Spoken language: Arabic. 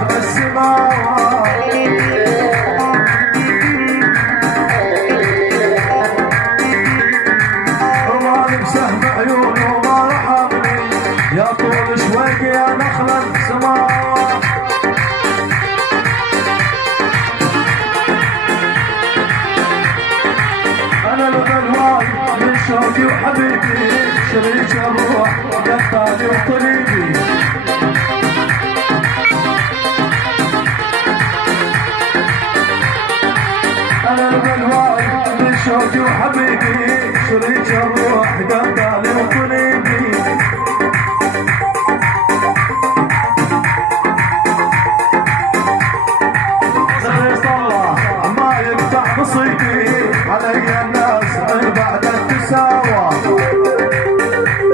اخر السماوات. ومالك سهم عيونه ما رحمني يا طول شويق يا نخل السماوات. انا الغلواي من شوقي وحبيبي شريك الروح قطالي وطريقي. انا الغلواي من شوقي وحبيبي شريك الروح قطالي